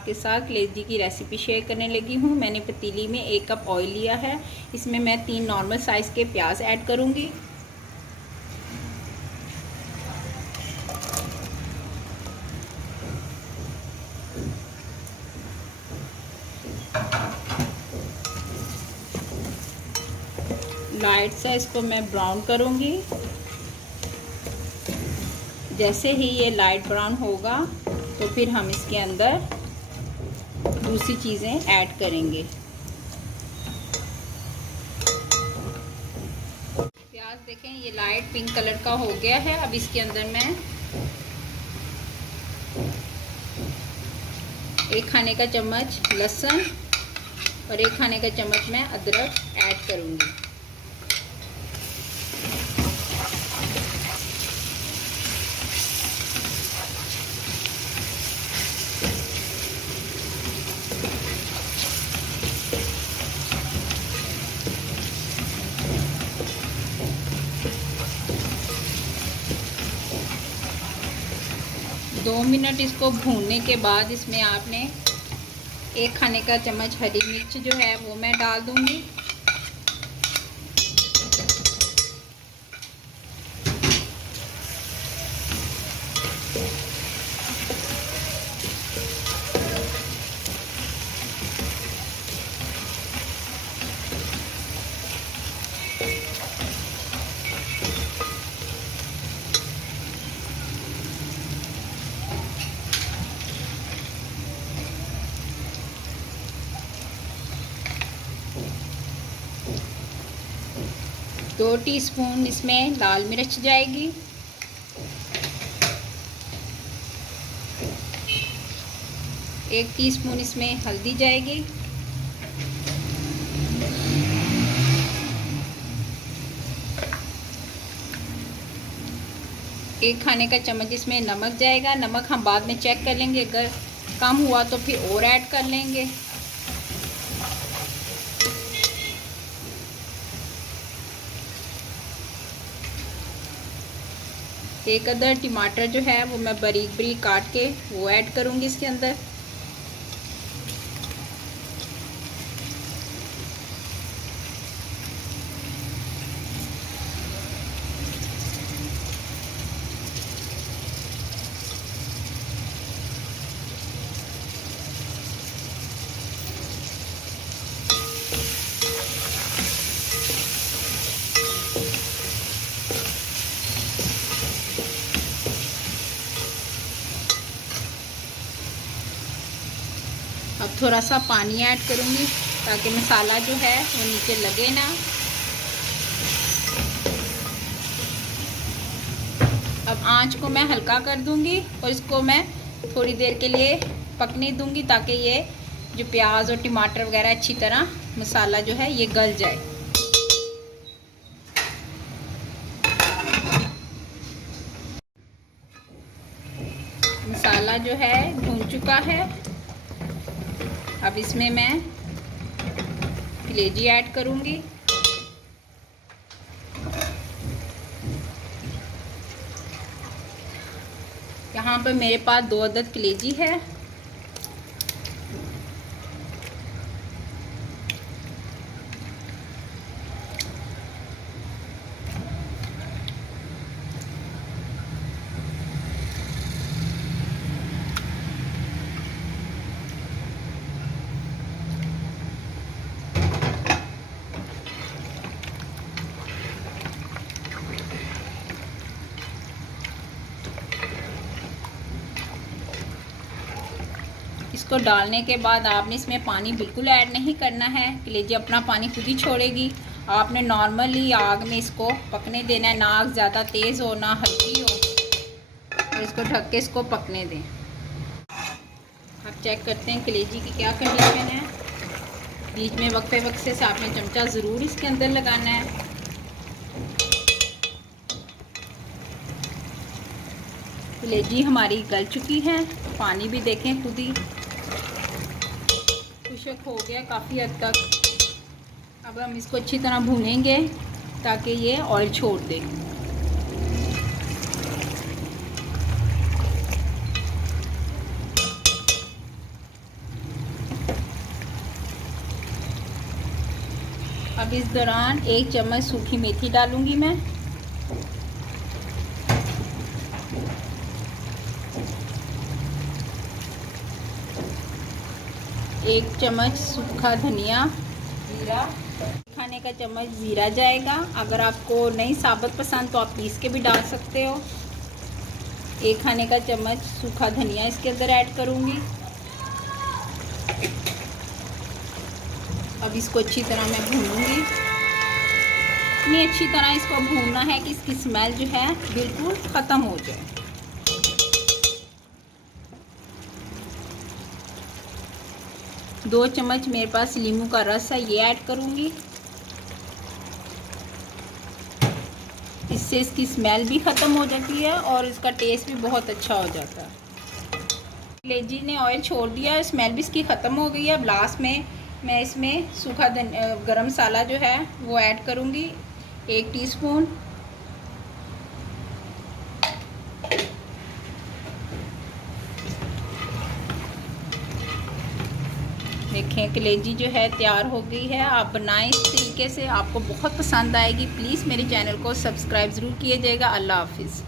आपके साथ कलेजी की रेसिपी शेयर करने लगी हूँ। मैंने पतीली में 1 कप ऑयल लिया है। इसमें मैं 3 नॉर्मल साइज़ के प्याज ऐड करूँगी। लाइट सा इसको मैं ब्राउन करूँगी। जैसे ही ये लाइट ब्राउन होगा तो फिर हम इसके अंदर दूसरी चीज़ें ऐड करेंगे। प्याज देखें ये लाइट पिंक कलर का हो गया है। अब इसके अंदर मैं 1 खाने का चम्मच लहसुन और 1 खाने का चम्मच मैं अदरक ऐड करूँगी। दो मिनट इसको भूनने के बाद इसमें आपने 1 खाने का चम्मच हरी मिर्च जो है वो मैं डाल दूंगी। दो टीस्पून इसमें लाल मिर्च जाएगी। 1 टीस्पून इसमें हल्दी जाएगी। 1 खाने का चम्मच इसमें नमक जाएगा। नमक हम बाद में चेक कर लेंगे, अगर कम हुआ तो फिर और ऐड कर लेंगे। एक अदर टमाटर जो है वो मैं बारीक बारीक काट के वो ऐड करूँगी इसके अंदर। अब थोड़ा सा पानी ऐड करूँगी ताकि मसाला जो है वो नीचे लगे ना। अब आंच को मैं हल्का कर दूँगी और इसको मैं थोड़ी देर के लिए पकने दूँगी ताकि ये जो प्याज और टमाटर वगैरह अच्छी तरह मसाला जो है ये गल जाए। मसाला जो है भून चुका है। अब इसमें मैं कलेजी ऐड करूँगी। यहाँ पर मेरे पास 2 अदद कलेजी है। इसको डालने के बाद आपने इसमें पानी बिल्कुल ऐड नहीं करना है। कलेजी अपना पानी खुद ही छोड़ेगी। आपने नॉर्मली आग में इसको पकने देना है, ना आग ज़्यादा तेज़ हो ना हल्की हो, और इसको ढक के इसको पकने दें। अब चेक करते हैं कलेजी की क्या कंडीशन है। बीच में वक्फे वक्फे से आपने चमचा ज़रूर इसके अंदर लगाना है। कलेजी हमारी गल चुकी है। पानी भी देखें खुद ही खुश्क हो गया काफ़ी हद तक। अब हम इसको अच्छी तरह भूनेंगे ताकि ये ऑयल छोड़ दे। अब इस दौरान 1 चम्मच सूखी मेथी डालूंगी मैं। एक चम्मच सूखा धनिया, जीरा, खाने का चम्मच जीरा जाएगा। अगर आपको नहीं साबुत पसंद तो आप पीस के भी डाल सकते हो। 1 खाने का चम्मच सूखा धनिया इसके अंदर ऐड करूँगी। अब इसको अच्छी तरह मैं भूनूंगी। इतनी अच्छी तरह इसको भूनना है कि इसकी स्मेल जो है बिल्कुल ख़त्म हो जाए। दो चम्मच मेरे पास नींबू का रस है, ये ऐड करूँगी। इससे इसकी स्मेल भी ख़त्म हो जाती है और इसका टेस्ट भी बहुत अच्छा हो जाता है। कलेजी ने ऑयल छोड़ दिया, स्मेल भी इसकी ख़त्म हो गई है। अब लास्ट में मैं इसमें सूखा गरम मसाला जो है वो ऐड करूँगी, 1 टीस्पून। देखें कलेजी जो है तैयार हो गई है। आप बनाएं इस तरीके से, आपको बहुत पसंद आएगी। प्लीज़ मेरे चैनल को सब्सक्राइब ज़रूर कीजिएगा। अल्लाह हाफिज़।